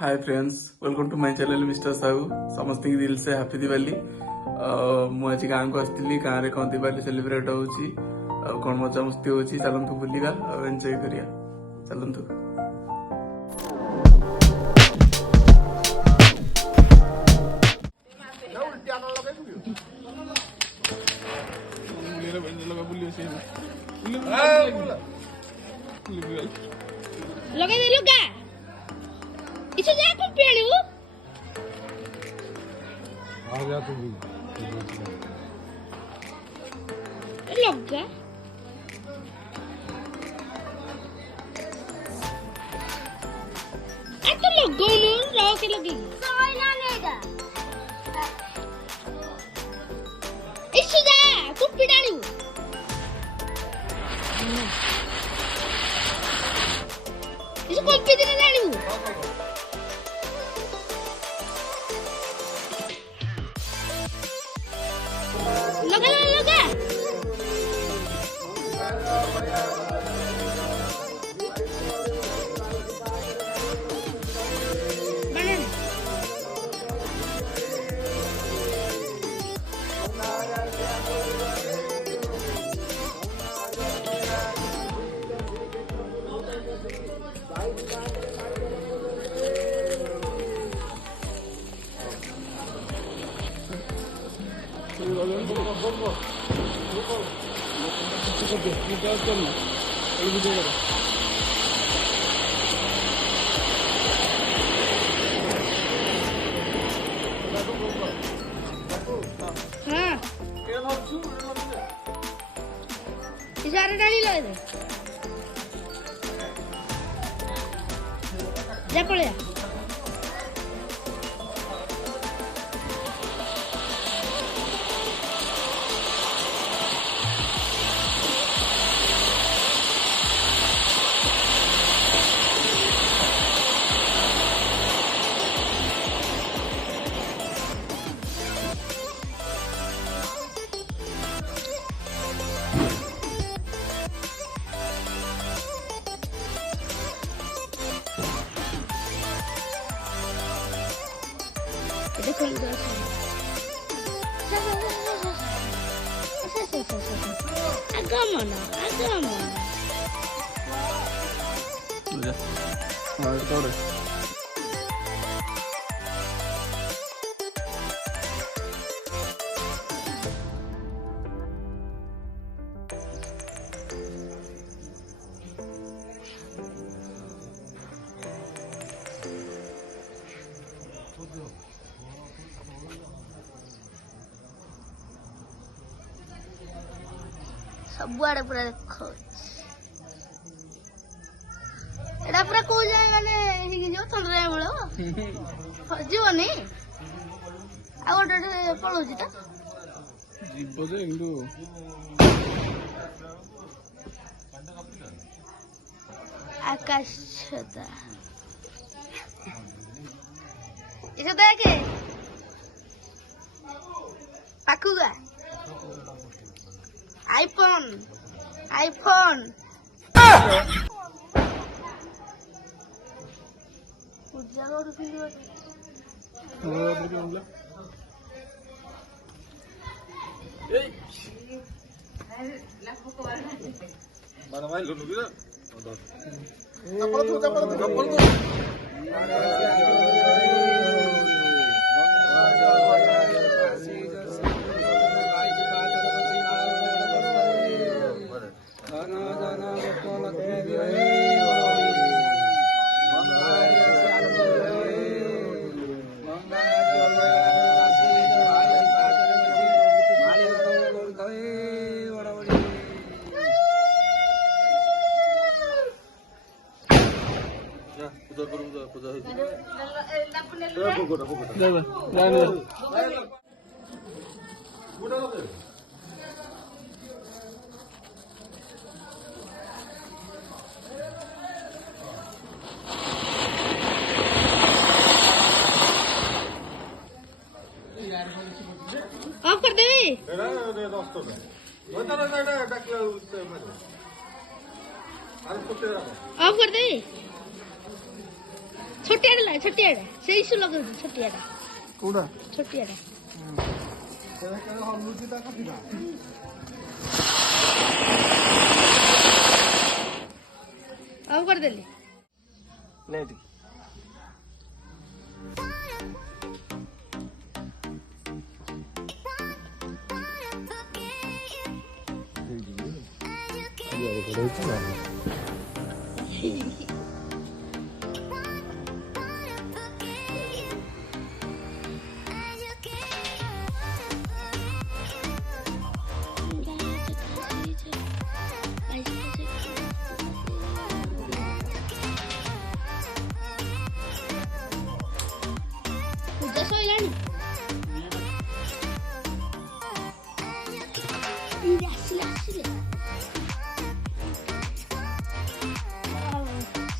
Hi friends, welcome to my channel mister Sahu. समस्त की दिल से हैप्पी दिवाली। मुझे गाँव को आसती गाँव में कौन दिवाली सेलिब्रेट होची कौन मजा मस्ती होची चलतु बुलिका एंजॉय करिया चलतु। लगा दे लगा इसे जा को पेड़ू आ गया तू भी लगा आ तो लगो नु रहो के लगी सोई ना नेगा इसे जा को पिडाड़ू इसे को पिडने डाड़ू लगा लगा इशारा डाली लो इधर जा पड़े देखो इधर agama सबुआड़े पूरा देखो एटा पूरा को जाय माने हिगी जो थंडरे मिलो जीवनी आ गोटे पळोची ता जीव जे इंदु आकाश छता इसे देखे पाकुगा आईफोन ऑफ कर दे ऑफ कर दे ଛୋଟିଆଟା ଲାଗେ ଛୋଟିଆଟା ସେଇ ସୁ ଲଗେଇଛୁ ଛୋଟିଆଟା କୋଉଟା ଛୋଟିଆଟା ଆଉ କରିଦେଲି ପୂଜା ସଇଲାଣି ଆସିଲେ ଆସିଲେ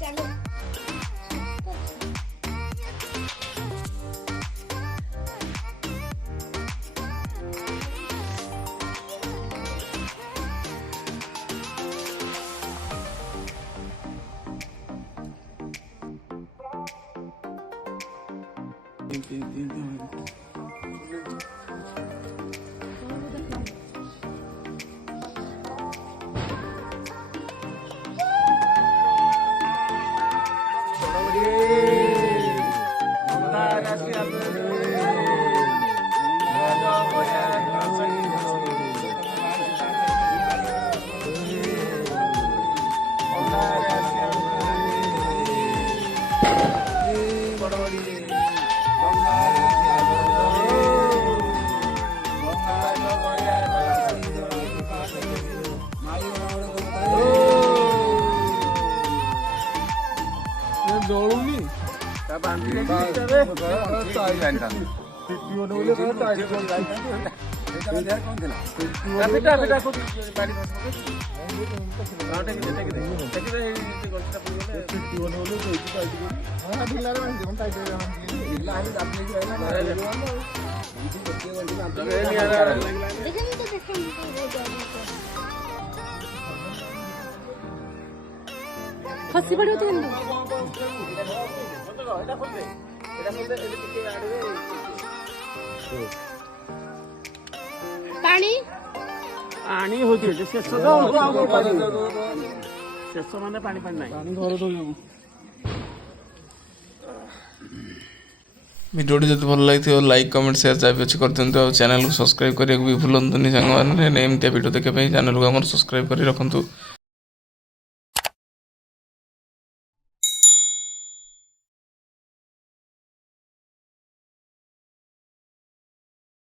ଚାଲୁ ଜଳୁନି ଖସି ପଡିବ ତ ପାଣି ପାଣି ହଉଛି ଶେଷ ଶେଷ ମାନେ ପାଣି ପାଣି ନାହିଁ ভিডিওটি যদি ভাল লাগিଥିବ লাইକ୍ কমেন্ট সেয়ার ଯାହା ବି ଅଛି କରିଦିଅନ୍ତୁ ଆଉ ଚ୍ୟାନେଲକୁ ସବସ୍କ୍ରାଇବ୍ କରିବାକୁ ବି ଭୁଲନ୍ତୁନି ସାଙ୍ଗମାନେ ଏମିତିଆ ଭିଡ଼ିଓ ଦେଖିବା ପାଇଁ ଚ୍ୟାନେଲକୁ ଆମର ସବସ୍କ୍ରାଇବ୍ କରି ରଖନ୍ତୁ।